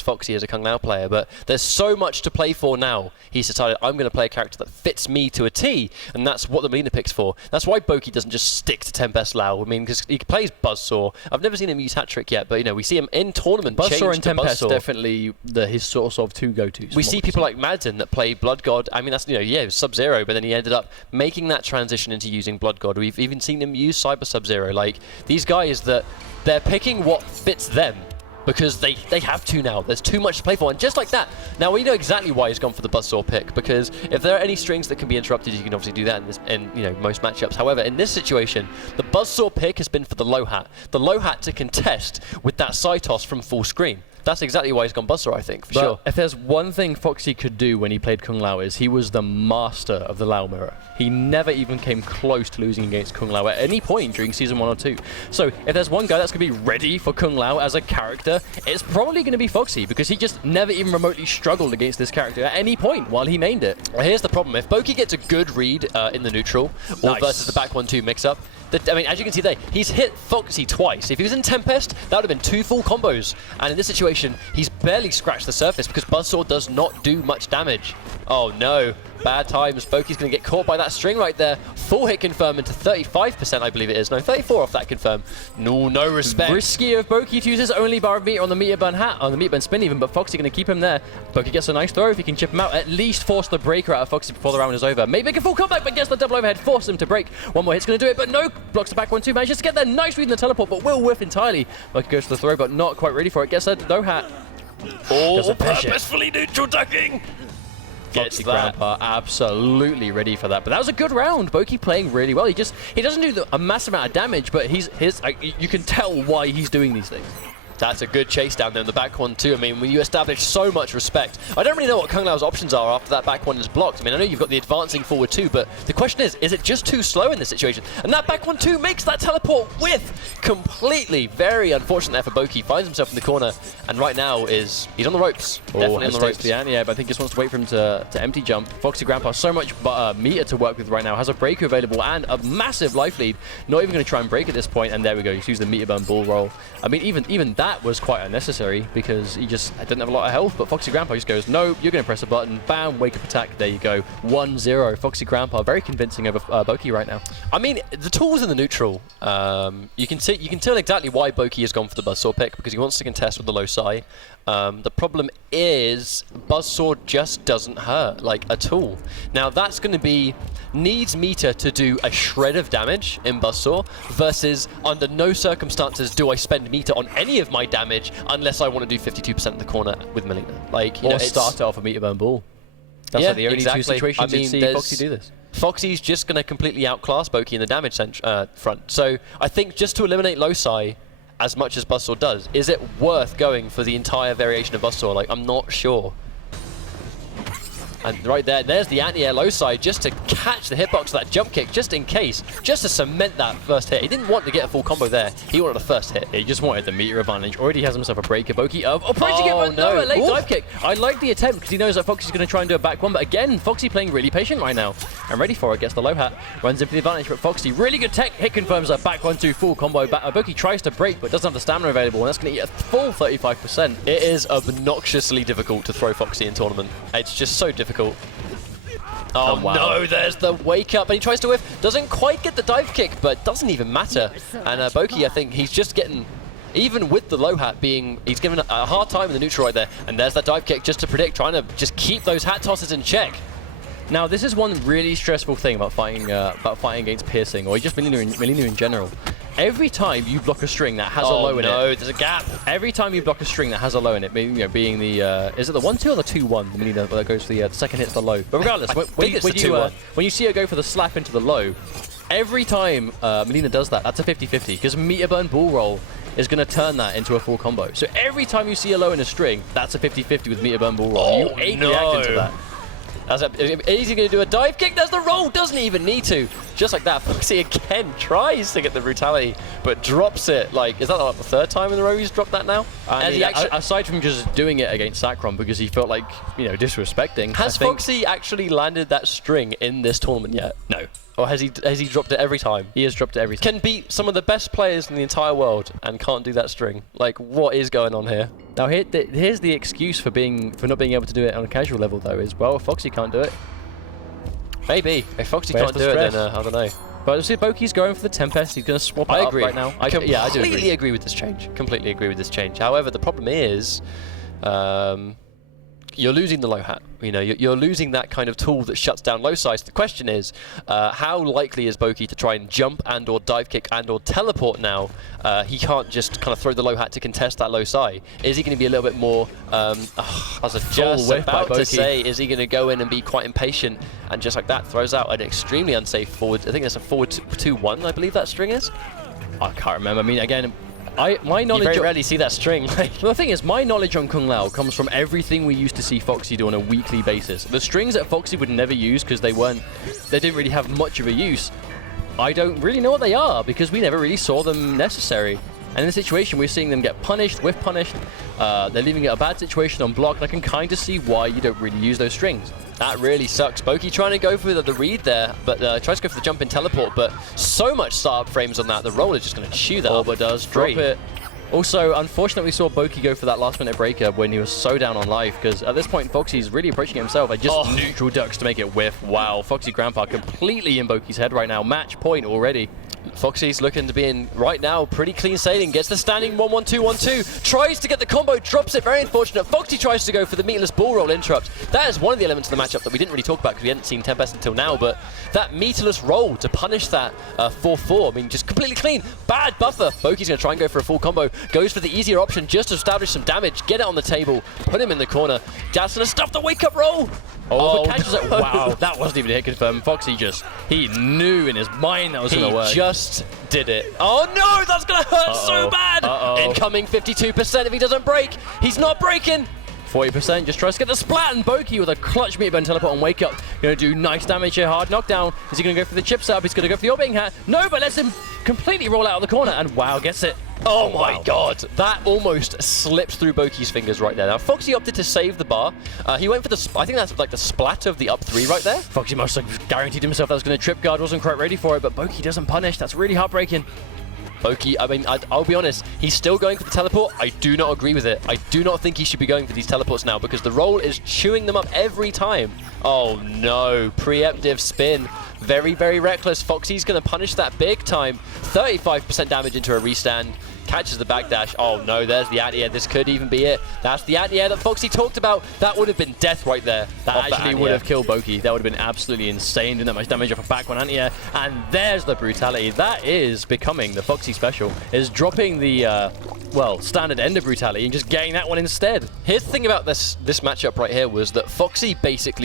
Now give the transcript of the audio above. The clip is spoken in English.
Foxy as a Kung Lao player, but there's so much to play for now. He's decided, I'm going to play a character that fits me to a T, and that's what the Melina picks for. That's why BOKI doesn't just stick to Tempest Lao. I mean, because he plays Buzzsaw. I've never seen him use Hat Trick yet, but you know, we see him in tournament Buzzsaw and Tempest Buzzsaw. Definitely his sort of two go-tos. We see people like Madden that play Blood God. I mean, that's, you know, yeah, it was Sub-Zero, but then he ended up making that transition into using Blood God. We've even seen him use Cyber Sub-Zero. Like, these guys that they're picking what fits them, because they have to now. There's too much to play for, and just like that, now we know exactly why he's gone for the Buzzsaw pick, because if there are any strings that can be interrupted, you can obviously do that in you know, most matchups. However, in this situation, the Buzzsaw pick has been for the low hat. The low hat to contest with that side toss from full screen. That's exactly why he's gone Buzzsaw, I think, for sure. If there's one thing Foxy could do when he played Kung Lao, is he was the master of the Lao mirror. He never even came close to losing against Kung Lao at any point during Season 1 or 2. So if there's one guy that's going to be ready for Kung Lao as a character, it's probably going to be Foxy, because he just never even remotely struggled against this character at any point while he mained it. Well, here's the problem. If BOKI gets a good read in the neutral, or versus the back 1-2 mix-up, I mean, as you can see there, he's hit Foxy twice. If he was in Tempest, that would have been 2 full combos. And in this situation, he's barely scratched the surface because Buzzsaw does not do much damage. Oh no, bad times. BOKI's going to get caught by that string right there. Full hit confirm into 35%, I believe it is. No, 34 off that confirm. No respect. Risky of BOKI to use his only bar of meter on the meter burn hat, on the meter burn spin even, but Foxy going to keep him there. BOKI gets a nice throw. If he can chip him out, at least force the breaker out of Foxy before the round is over. Maybe make a full comeback, but gets the double overhead, force him to break. One more hit's going to do it, but no, blocks the back 1-2, manages to get there. Nice read in the teleport, but will whiff entirely. BOKI goes for the throw, but not quite ready for it. Gets a no hat. Oh, purposefully neutral ducking. FoxyGrampa absolutely ready for that, but that was a good round. BOKI playing really well. He doesn't do a massive amount of damage, but you can tell why he's doing these things. That's a good chase down there in the back 1-2. I mean, when you establish so much respect, I don't really know what Kung Lao's options are after that back 1 is blocked. I mean, I know you've got the advancing forward 2, but the question is it just too slow in this situation? And that back 1-2 makes that teleport with completely. Very unfortunate there for BOKI. Finds himself in the corner, and right now he's on the ropes. Definitely on the ropes. Yeah, but I think he just wants to wait for him to empty jump. FoxyGrampa, so much meter to work with right now. Has a breaker available and a massive life lead. Not even going to try and break at this point, and there we go. He's used the meter burn bull roll. I mean, even that was quite unnecessary because he just didn't have a lot of health, but FoxyGrampa just goes, no, you're going to press a button, bam, wake up attack, there you go. 1-0. FoxyGrampa very convincing over BOKI right now. I mean, the tools in the neutral, you can tell exactly why BOKI has gone for the Buzzsaw pick, because he wants to contest with the low psi. The problem is Buzzsaw just doesn't hurt, like, at all. Now that's going to be needs meter to do a shred of damage in Buzzsaw versus under no circumstances do I spend meter on any of my damage unless I want to do 52% in the corner with Melina. Like, you know, start off a meter burn bull. That's like the only two situations you see Foxy do this. Foxy's just going to completely outclass BOKI in the damage front. So I think just to eliminate low psi as much as Buzzsaw does, is it worth going for the entire variation of Buzzsaw? Like, I'm not sure. And right there's the anti-air low side just to catch the hitbox of that jump kick, just in case, just to cement that first hit. He didn't want to get a full combo there. He wanted a first hit. He just wanted the meter advantage. Already has himself a breaker. BOKI approaching it, but no, a late dive kick. I like the attempt because he knows that Foxy's going to try and do a back one, but again, Foxy playing really patient right now. And ready for it, gets the low hat, runs in for the advantage, but Foxy, really good tech, hit confirms a back 1-2 full combo. BOKI tries to break, but doesn't have the stamina available, and that's going to eat a full 35%. It is obnoxiously difficult to throw Foxy in tournament. It's just so difficult. Oh, wow. No, there's the wake up, and he tries to whiff. Doesn't quite get the dive kick, but doesn't even matter. And BOKI, I think he's just getting, even with the low hat being, he's given a hard time in the neutral right there. And there's that dive kick just to predict, trying to just keep those hat tosses in check. Now, this is one really stressful thing about fighting against piercing, or just Melina in general. Every time you block a string that has a low in it. No, there's a gap. Every time you block a string that has a low in it, being the is it the 1-2 or the 2-1? The Melina that goes for the second hit's the low. But regardless, when you see her go for the slap into the low, every time Melina does that, that's a 50-50 because meter burn bull roll is going to turn that into a full combo. So every time you see a low in a string, that's a 50-50 with meter burn bull roll. You react into that. Is he going to do a dive kick? There's the roll. Doesn't even need to. just like that, Foxy again tries to get the brutality, but drops it. Like, is that like the third time in a row he's dropped that now? And aside from just doing it against Sacron because he felt like, you know, disrespecting. Has Foxy actually landed that string in this tournament yet? No. Or has he dropped it every time? He has dropped it every time. Can beat some of the best players in the entire world and can't do that string. Like, what is going on here? Now here's the excuse for not being able to do it on a casual level though, is, well, if Foxy can't do it. Maybe. If Foxy can't do it, then I don't know. But see, BOKI's going for the Tempest. He's going to swap it up right now. I do completely agree with this change. Completely agree with this change. However, the problem is, you're losing the low hat. You know, you're losing that kind of tool that shuts down low side. So the question is, how likely is BOKI to try and jump and or dive kick and or teleport now? He can't just kind of throw the low hat to contest that low side. Is he going to be a little bit more, as a just about to say, is he going to go in and be quite impatient and just like that throws out an extremely unsafe forward? I think that's a forward 2-1, I believe that string is. I can't remember. I mean, again, my knowledge. You very rarely see that string. Well, the thing is, my knowledge on Kung Lao comes from everything we used to see Foxy do on a weekly basis. The strings that Foxy would never use because they didn't really have much of a use. I don't really know what they are because we never really saw them necessary. And in this situation, we're seeing them get punished, whiff punished. They're leaving it a bad situation on block, and I can kind of see why you don't really use those strings. That really sucks. BOKI trying to go for the read there, but tries to go for the jump in teleport, but so much startup frames on that, the roll is just going to chew that up. But does drop it. Also, unfortunately, we saw BOKI go for that last-minute breaker when he was so down on life, because at this point, Foxy's really approaching himself. I just neutral ducks to make it whiff. Wow, FoxyGrampa completely in BOKI's head right now. Match point already. Foxy's looking to be in right now, pretty clean sailing, gets the standing 1-1-2-1-2, tries to get the combo, drops it, very unfortunate. Foxy tries to go for the meatless bull roll interrupt. That is one of the elements of the matchup that we didn't really talk about because we hadn't seen Tempest until now, but that meatless roll to punish that 4-4, I mean, just completely clean. Bad buffer. BOKI's going to try and go for a full combo, goes for the easier option just to establish some damage, get it on the table, put him in the corner. Dad's going to stuff the wake-up roll. Oh, catches it. Wow, that wasn't even a hit confirm. Foxy he knew in his mind that was going to work. He just did it. Oh no, that's going to hurt so bad. Incoming 52% if he doesn't break. He's not breaking. 40%, just tries to get the splat, and BOKI with a clutch meat bone teleport on wake up. Going to do nice damage here, hard knockdown. Is he going to go for the chip setup? He's going to go for the orbiting hat. No, but lets him completely roll out of the corner, and wow, gets it. Oh my god, that almost slipped through BOKI's fingers right there. Now, Foxy opted to save the bar. He went for the, I think that's like the splat of the up 3 right there. Foxy must have guaranteed himself that was going to trip guard, wasn't quite ready for it, but BOKI doesn't punish. That's really heartbreaking. BOKI, I mean, I'll be honest, he's still going for the teleport. I do not agree with it. I do not think he should be going for these teleports now because the roll is chewing them up every time. Oh no, preemptive spin. Very, very reckless. Foxy's going to punish that big time. 35% damage into a restand. Catches the backdash. Oh no, there's the anti-air. This could even be it. That's the anti-air that Foxy talked about. That would have been death right there. That actually would have killed BOKI. That would have been absolutely insane, doing that much damage off a back one anti-air. And there's the brutality. That is becoming the Foxy special. Is dropping the, well, standard ender brutality and just getting that one instead. Here's the thing about this matchup right here was that Foxy basically